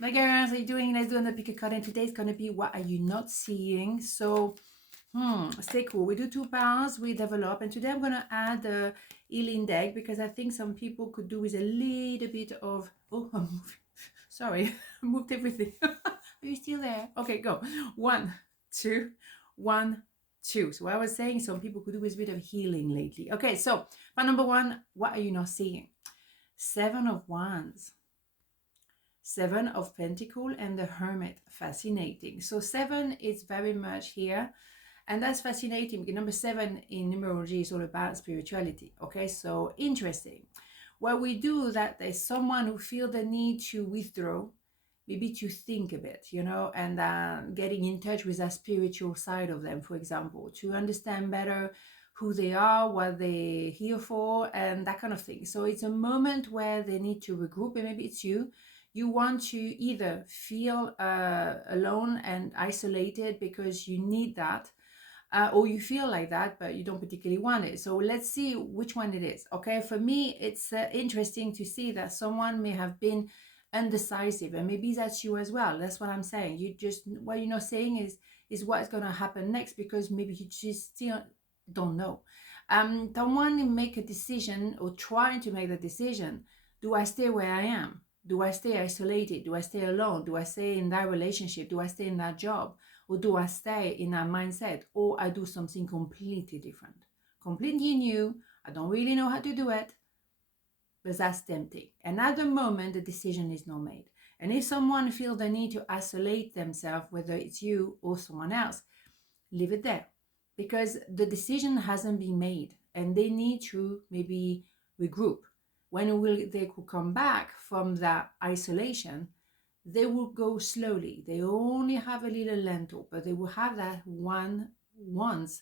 My girls, how you doing? Let's do another pick a card, and today's gonna be what are you not seeing? So, stay cool. We do 2 powers, we develop, and today I'm gonna add a healing deck because I think some people could do with a little bit of. Oh, I'm moving. Sorry, I moved everything. Are you still there? Okay, go. One, two, one, two. So I was saying some people could do with a bit of healing lately. Okay, so part number one, what are you not seeing? 7 of Wands. 7 of Pentacles and the Hermit. Fascinating. So 7 is very much here. And that's fascinating because number 7 in numerology is all about spirituality. Okay, so interesting. What we do that there's someone who feel the need to withdraw, maybe to think a bit, and getting in touch with that spiritual side of them, for example, to understand better who they are, what they're here for, and that kind of thing. So it's a moment where they need to regroup, and maybe it's you. You want to either feel alone and isolated because you need that, or you feel like that, but you don't particularly want it. So let's see which one it is. Okay, for me, it's interesting to see that someone may have been undecisive, and maybe that's you as well. That's what I'm saying. You just, what you're not saying is what's going to happen next, because maybe you just still don't know. Don't want to make a decision or trying to make the decision. Do I stay where I am? Do I stay isolated? Do I stay alone? Do I stay in that relationship? Do I stay in that job? Or do I stay in that mindset? Or I do something completely different, completely new? I don't really know how to do it, but that's tempting. And at the moment, the decision is not made. And if someone feels the need to isolate themselves, whether it's you or someone else, leave it there, because the decision hasn't been made and they need to maybe regroup. When they could come back from that isolation, they will go slowly. They only have a little lentil, but they will have that one once,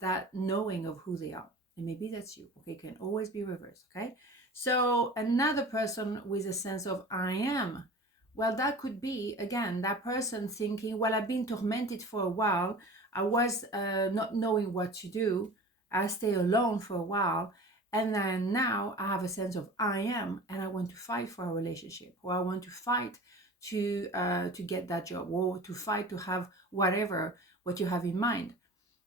that knowing of who they are. And maybe that's you. Okay, it can always be reversed. Okay, so another person with a sense of I am. Well, that could be again that person thinking, well, I've been tormented for a while. I was not knowing what to do. I stay alone for a while. And then now I have a sense of I am, and I want to fight for a relationship, or I want to fight to get that job, or to fight to have whatever what you have in mind.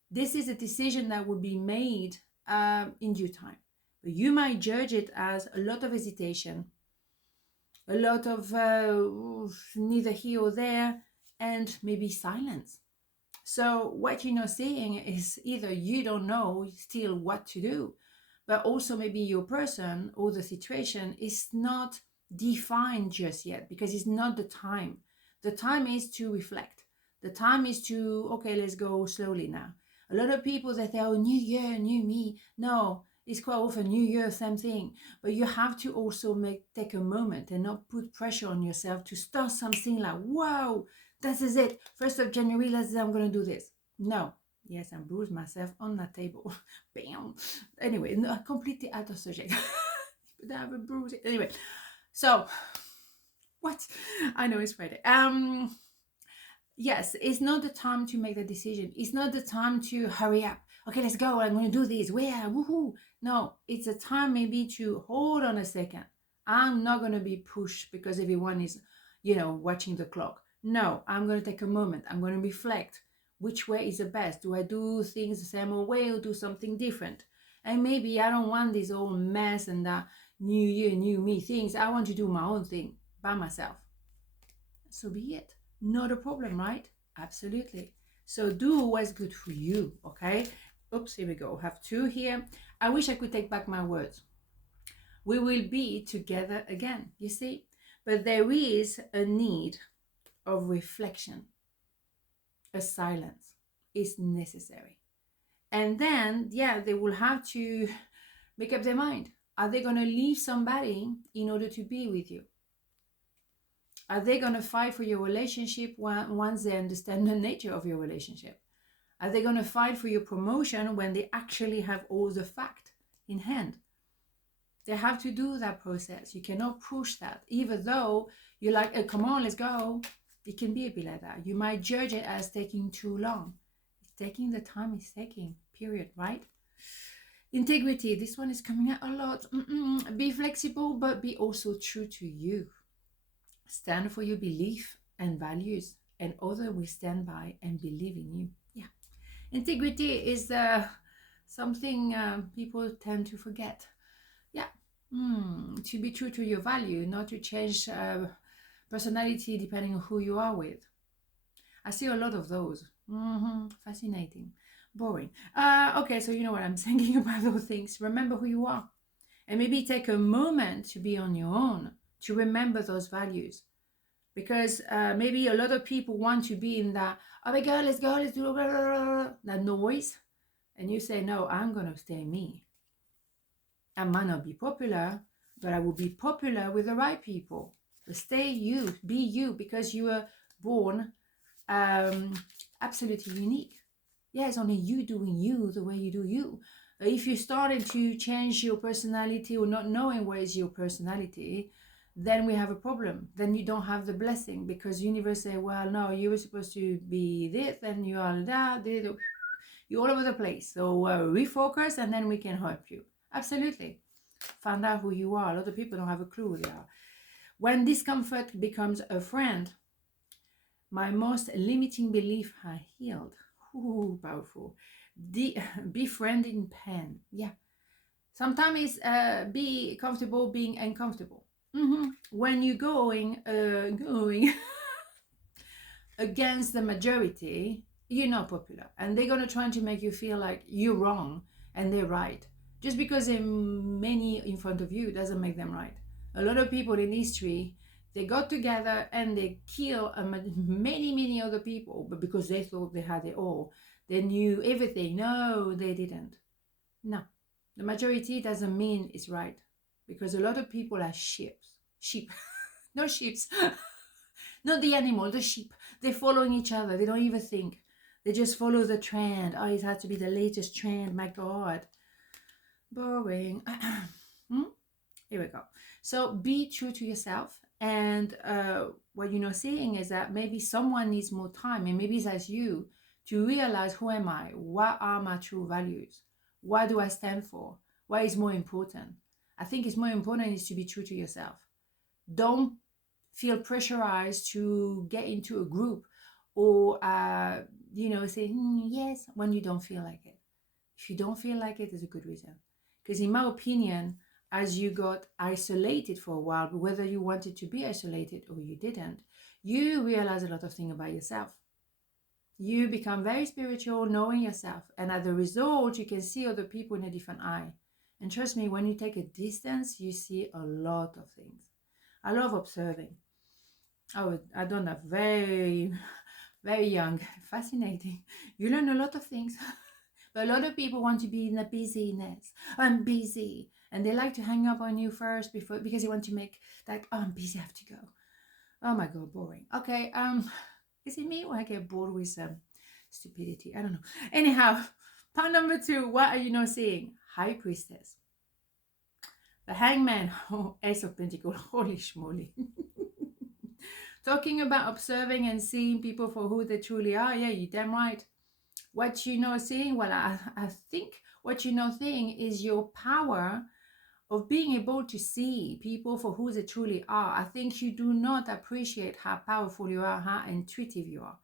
This is a decision that will be made in due time. But you might judge it as a lot of hesitation, a lot of neither here or there, and maybe silence. So what you're not saying is either you don't know still what to do, but also maybe your person or the situation is not defined just yet, because it's not the time. The time is to reflect. The time is to, okay, let's go slowly now. A lot of people that say, oh, new year, new me. No, it's quite often new year, same thing. But you have to also take a moment and not put pressure on yourself to start something like, wow, this is it. 1st of January, let's say I'm going to do this. No. Yes, I bruised myself on that table. Bam. Anyway, no, completely out of subject. But I have a bruise. Anyway, so what? I know it's Friday. Yes, it's not the time to make the decision. It's not the time to hurry up. Okay, let's go. I'm going to do this. Where? Woohoo. No, it's a time maybe to hold on a second. I'm not going to be pushed because everyone is, watching the clock. No, I'm going to take a moment. I'm going to reflect. Which way is the best? Do I do things the same old way or do something different? And maybe I don't want this whole mess and the new year, new me things. I want to do my own thing by myself. So be it. Not a problem, right? Absolutely. So do what's good for you, okay? Oops, here we go. Have 2 here. I wish I could take back my words. We will be together again, you see? But there is a need of reflection. A silence is necessary. And then, they will have to make up their mind. Are they going to leave somebody in order to be with you? Are they going to fight for your relationship once they understand the nature of your relationship? Are they going to fight for your promotion when they actually have all the fact in hand? They have to do that process. You cannot push that. Even though you're like, oh, come on, let's go. It can be a bit like that. You might judge it as taking too long. It's taking the time it's taking, period, right? Integrity. This one is coming out a lot. Be flexible, but be also true to you. Stand for your belief and values, and others will stand by and believe in you. Yeah. Integrity is something people tend to forget. Yeah. To be true to your value, not to change personality depending on who you are with. I see a lot of those. Fascinating. Boring. Okay, so you know what I'm thinking about those things. Remember who you are. And maybe take a moment to be on your own, to remember those values. Because maybe a lot of people want to be in that, oh my God, let's go, let's do blah, blah, blah, blah, that noise. And you say, no, I'm going to stay me. I might not be popular, but I will be popular with the right people. But stay you, be you, because you were born absolutely unique. Yeah, it's only you doing you the way you do you. If you started to change your personality or not knowing what is your personality, then we have a problem. Then you don't have the blessing, because universe say, well, no, you were supposed to be this and you are that, you're all over the place. So refocus and then we can help you. Absolutely. Find out who you are. A lot of people don't have a clue who they are. When discomfort becomes a friend, my most limiting belief are healed. Ooh, powerful. Befriending pain. Yeah. Sometimes it's be comfortable being uncomfortable. When you're going against the majority, you're not popular, and they're gonna try to make you feel like you're wrong and they're right. Just because there are many in front of you doesn't make them right. A lot of people in history, they got together and they killed many other people, but because they thought they had it all, they knew everything. No, they didn't. No, the majority doesn't mean it's right, because a lot of people are sheep, no sheeps, not the animal, the sheep. They're following each other. They don't even think. They just follow the trend. Oh, it has to be the latest trend. My God, boring. Here we go. So be true to yourself. And what you're not seeing is that maybe someone needs more time, and maybe that's you, to realize, who am I? What are my true values? What do I stand for? What is more important? I think it's more important is to be true to yourself. Don't feel pressurized to get into a group or say yes when you don't feel like it. If you don't feel like it, there's a good reason. Because in my opinion, as you got isolated for a while, but whether you wanted to be isolated or you didn't, you realize a lot of things about yourself. You become very spiritual, knowing yourself. And as a result, you can see other people in a different eye. And trust me, when you take a distance, you see a lot of things. I love observing. I done that very, very young. Fascinating. You learn a lot of things. But a lot of people want to be in the busyness. I'm busy. And they like to hang up on you first because they want to make like, oh, I'm busy, I have to go. Oh my God, boring. Okay, is it me or I get bored with stupidity? I don't know. Anyhow, part number 2, what are you not seeing? High Priestess. The Hangman, Ace of Pentacles, holy schmoly. Talking about observing and seeing people for who they truly are. Yeah, you're damn right. What you're not seeing, well, I think what you're not seeing is your power of being able to see people for who they truly are. I think you do not appreciate how powerful you are, how intuitive you are.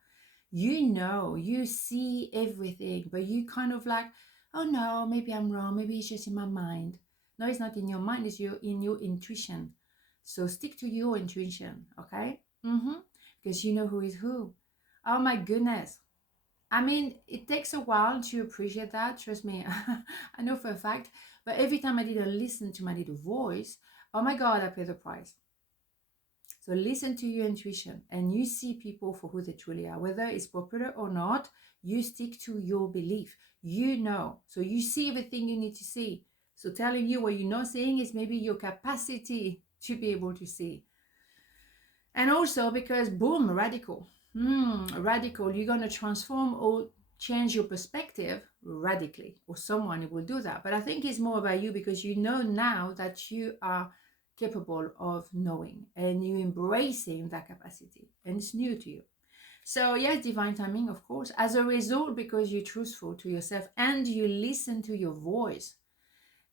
You see everything, but you kind of like, oh no, maybe I'm wrong. Maybe it's just in my mind. No, it's not in your mind. It's in your intuition. So stick to your intuition, okay? Because you know who is who. Oh my goodness. I mean, it takes a while to appreciate that. Trust me, I know for a fact. But every time I did listen to my little voice, oh my God, I pay the price. So listen to your intuition and you see people for who they truly are. Whether it's popular or not, you stick to your belief. You know. So you see everything you need to see. So telling you what you're not seeing is maybe your capacity to be able to see. And also because, boom, radical. Radical, you're going to transform or change your perspective radically, or someone will do that. But I think it's more about you, because you know now that you are capable of knowing and you embracing that capacity, and it's new to you. So yes, divine timing, of course. As a result, because you're truthful to yourself and you listen to your voice,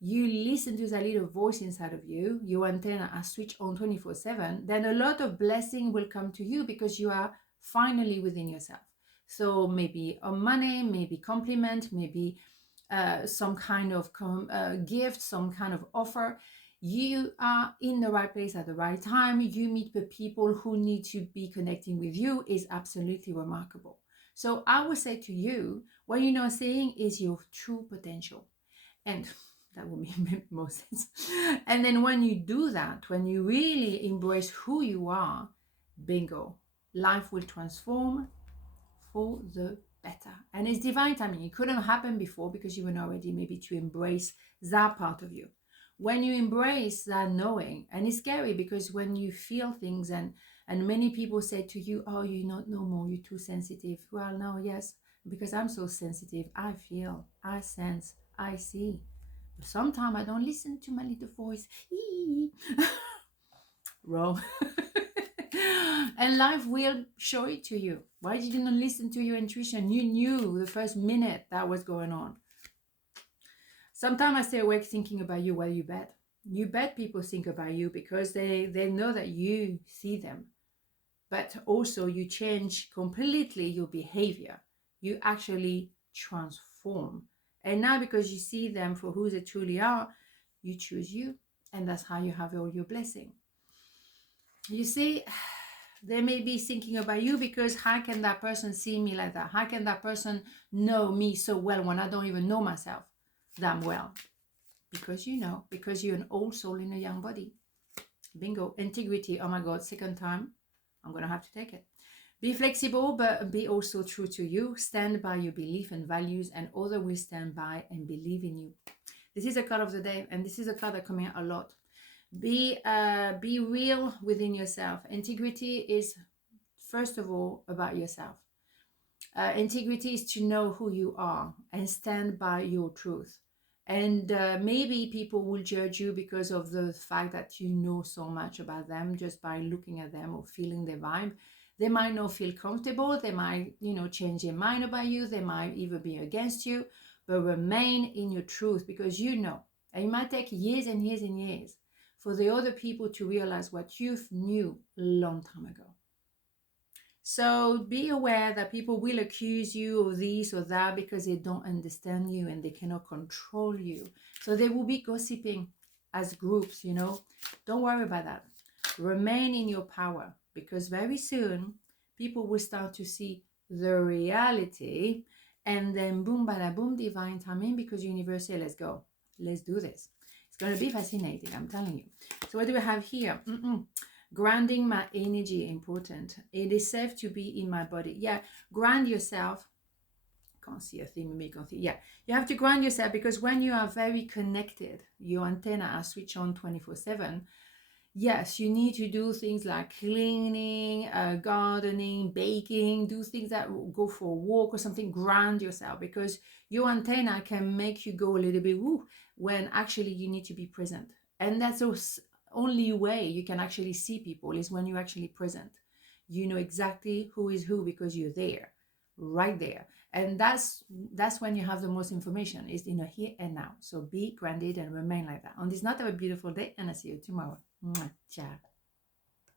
you listen to that little voice inside of you, your antenna are switched on 24/7, then a lot of blessing will come to you because you are finally within yourself. So maybe a money, maybe compliment, maybe some kind of gift, some kind of offer. You are in the right place at the right time. You meet the people who need to be connecting with you is absolutely remarkable. So I would say to you, what you're not seeing is your true potential. And that will make more sense. And then when you do that, when you really embrace who you are, bingo, life will transform for the better. And it's divine timing. It couldn't happen before because you were not ready maybe to embrace that part of you. When you embrace that knowing, and it's scary because when you feel things and many people say to you, oh, you're not normal, you're too sensitive. Well, no, yes, because I'm so sensitive, I feel, I sense, I see. But sometimes I don't listen to my little voice. Wrong. And life will show it to you. Why did you not listen to your intuition? You knew the first minute that was going on. Sometimes I stay awake thinking about you while you bet. You bet people think about you because they know that you see them. But also you change completely your behavior. You actually transform. And now because you see them for who they truly are, you choose you. And that's how you have all your blessing. You see, they may be thinking about you because how can that person see me like that? How can that person know me so well when I don't even know myself damn well? Because you know, because you're an old soul in a young body. Bingo. Integrity. Oh my God, second time. I'm going to have to take it. Be flexible, but be also true to you. Stand by your belief and values, and others will stand by and believe in you. This is a card of the day, and this is a card that comes out a lot. Be real within yourself. Integrity is, first of all, about yourself. Integrity is to know who you are and stand by your truth. And maybe people will judge you because of the fact that you know so much about them just by looking at them or feeling their vibe. They might not feel comfortable. They might, change their mind about you. They might even be against you. But remain in your truth because you know. And it might take years and years and years for the other people to realize what you knew a long time ago. So be aware that people will accuse you of this or that because they don't understand you and they cannot control you. So they will be gossiping as groups, Don't worry about that. Remain in your power because very soon people will start to see the reality and then boom, bada boom, divine timing because universe say, let's go. Let's do this. It's going to be fascinating, I'm telling you. So what do we have here? Grounding my energy, important. It is safe to be in my body. Yeah, ground yourself. Can't see a thing, maybe can't see. Yeah, you have to ground yourself because when you are very connected, your antenna are switched on 24/7. Yes, you need to do things like cleaning, gardening, baking, do things that go for a walk or something. Ground yourself because your antenna can make you go a little bit woo when actually you need to be present. And that's also only way you can actually see people is when you're actually present. You know exactly who is who because you're there, right there. And that's when you have the most information is in a here and now. So be grounded and remain like that. On this note, have a beautiful day and I'll see you tomorrow. Ciao.